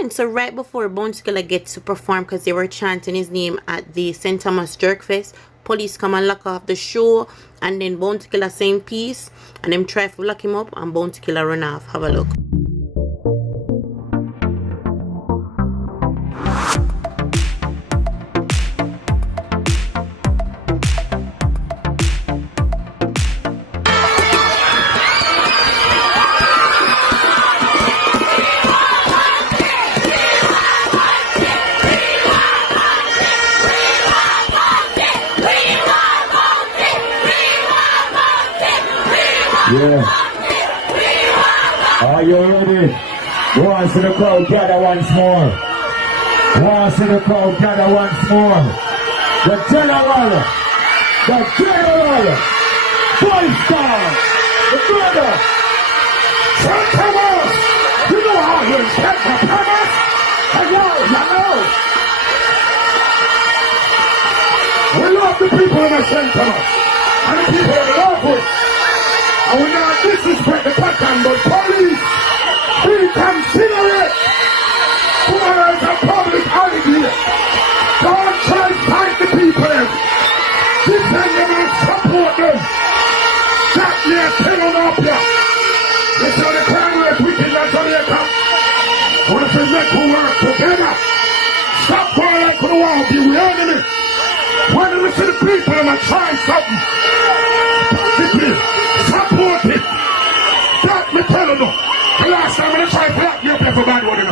on. So right before Bounty Killer gets to perform, because they were chanting his name at the St. Thomas Jerk Fest, police come and lock off the show, and then Bounty Killer saying peace, and them try to lock him up, and Bounty Killer run off. Have a look. Yeah. Are you ready? Once in the crowd, gather once more. Once in the crowd, gather once more. The general, 5-star, the brother, St. Thomas. You know how he is, St. Thomas? Hello, you know. We love the people in the St. Thomas, and the people in the love with. And we not disrespect the pattern, but police, we consider it. Tomorrow is a public holiday. Don't try to fight the people. Defend them and support them. That year, tell them up here. They say the Carnival is wicked in Jamaica. What if we make who work together? Stop calling for the wall, be the enemy. When we see the people and I try something, support it. That me tell you. The last time I tried to block you up everybody.